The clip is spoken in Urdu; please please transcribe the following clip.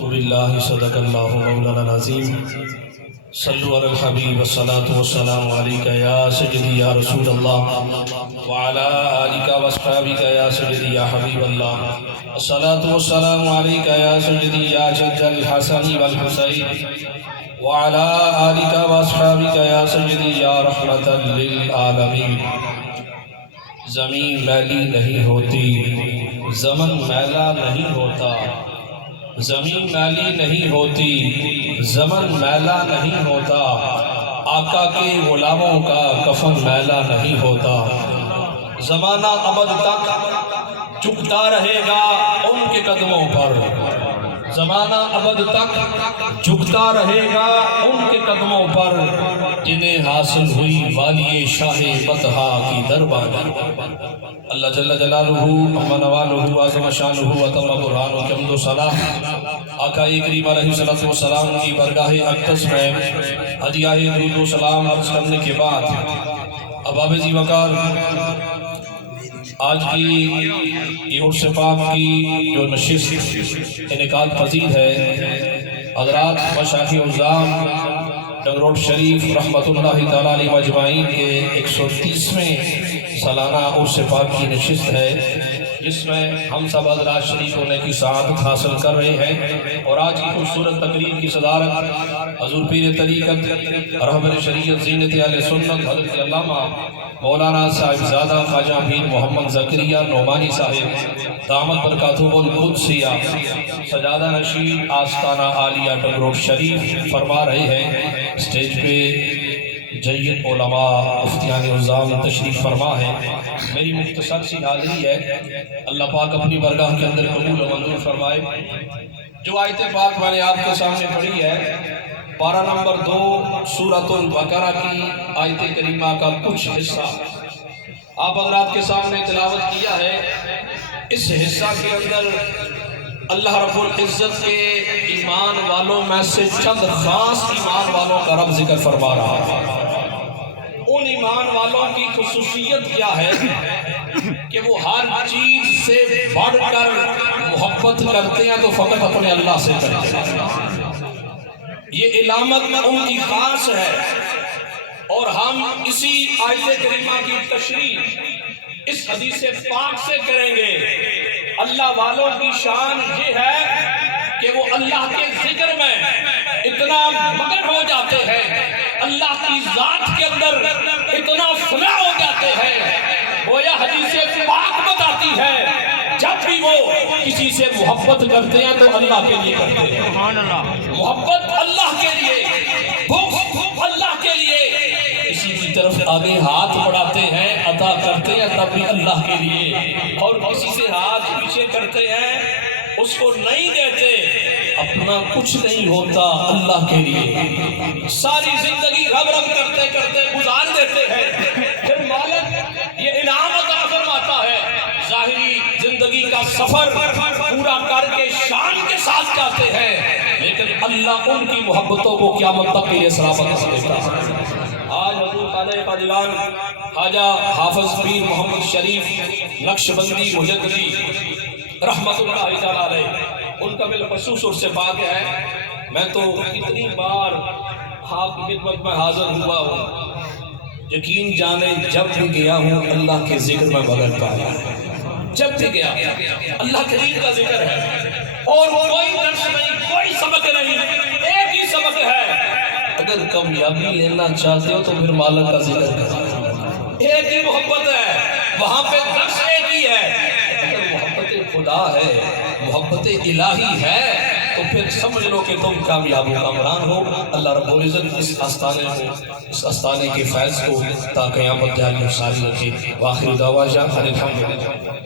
باللہ صدق اللہ مولانا العظیم صلو علی الحبیب والصلاة والسلام علیکہ یا سیدی یا رسول اللہ وعلا آلکہ واصحابکہ یا سیدی یا حبیب اللہ الصلاة والسلام علیکہ یا سیدی یا جد الحسن والحسین وعلا آلکہ واصحابکہ یا سیدی یا رحمتا للعالمین۔ زمین میلی نہیں ہوتی، زمن میلا نہیں ہوتا، زمین میلی نہیں ہوتی، زمن میلا نہیں ہوتا، آقا کے غلاموں کا کفن میلا نہیں ہوتا۔ زمانہ ابد تک جھکتا رہے گا ان کے قدموں پر، زمانہ ابد تک جھکتا رہے گا ان کے قدموں پر، جنہیں حاصل ہوئی والی شاہ بطحا کی دربار۔ اللہ جل جلالہ امن والہ عظم شانہ وتم قرآن و حمد و صلاح آقا کریم علیہ السلام کی برگاہ اقدس میں ہدیہ درود و سلام عرض کرنے کے بعد اباب ذی وقار آج کی یہ عرس پاک کی جو نشست انعقاد پذیر ہے، حضرات مشایخ عظام ڈنگ روڈ شریف رحمت اللہ تعالیٰ علیہ مجمعین کے 130ویں سالانہ عرس پاک کی نشست ہے، جس میں ہم سب حضرات شریک ہونے کی سعادت حاصل کر رہے ہیں۔ اور آج کی خوبصورت تقریب کی صدارت حضور پیر طریقت رہبر شریعت زینت اہل سنت حضرت علامہ مولانا صاحبزادہ خواجہ امیر محمد زکریا نعمانی صاحب دامت برکاتہ القدسیہ سجادہ نشین آستانہ عالیہ ڈنگ روڈ شریف فرما رہے ہیں۔ اسٹیج پہ جید علماء مفتیان عظام تشریف فرما ہے۔ میری مختصر سی حاضری ہے، اللہ پاک اپنی برگاہ کے اندر قبول و منظور فرمائے۔ جو آیت پاک میں نے آپ کے سامنے پڑھی ہے، پارہ نمبر 2 سورۃ البقرہ کی آیت کریمہ کا کچھ حصہ آپ حضرات کے سامنے تلاوت کیا ہے۔ اس حصہ کے اندر اللہ رب العزت کے ایمان والوں میں سے چند خاص ایمان والوں کا رب ذکر فرما رہا ہے۔ ان ایمان والوں کی خصوصیت کیا ہے کہ وہ ہر چیز سے بڑھ کر محبت کرتے ہیں تو فقط اپنے اللہ سے کرتے ہیں۔ یہ علامت ان کی خاص ہے، اور ہم اسی آیت کریمہ کی تشریح اس حدیث پاک سے کریں گے۔ اللہ والوں کی شان یہ ہے کہ وہ اللہ کے ذکر میں اتنا مگن ہو جاتے ہیں، اللہ کی ذات کے اندر اتنا فنا ہو جاتے ہیں، گویا حدیث پاک بتاتی ہے جب بھی وہ کسی سے محبت کرتے ہیں تو اللہ کے لیے کرتے ہیں۔ محبت اللہ کے لیے، بغض اللہ کے لیے، کسی کی طرف آگے ہاتھ بڑھاتے ہیں عطا کرتے ہیں تب بھی اللہ کے لیے، اور کسی سے ہاتھ پیچھے کرتے ہیں اس کو نہیں دیتے، اپنا کچھ نہیں ہوتا اللہ کے لیے، ساری زندگی رب رب کرتے کرتے گزار دیتے ہیں، پھر مالک یہ انعام عطا فرماتا ہے، ظاہری زندگی کا سفر پورا کر کے شان کے ساتھ جاتے ہیں، لیکن اللہ ان کی محبتوں کو قیامت تک کے لیے سلامت دیتا ہے۔ آج حضور خواجہ قادلان خواجہ حافظ پیر محمد شریف نقشبندی مجددی رحمت اللہ تعالیٰ علیہ، ان کا بالخصوص عرس پاک ہے۔ میں تو اتنی بار آپ کی خدمت میں حاضر ہوا ہوں، یقین جانے جب بھی گیا ہوں اللہ کے ذکر میں بغیر پایا، جب بھی گیا اللہ کریم کا ذکر ہے، اور کوئی درس نہیں، کوئی سبق نہیں، ایک ہی سبق ہے، اگر کامیابی لینا چاہتے ہو تو پھر مالک کا ذکر کرو، ایک ہی محبت ہے، وہاں پہ درس ایک ہی ہے۔ اگر محبت خدا ہے، محبت الہی ہے، تو پھر سمجھ لو کہ تم کامیاب و کامران ہو۔ اللہ رب العزت اس آستانے کے فیض کو تا قیامت جاری و ساری رکھے۔ وآخر دعوانا الحمدللہ۔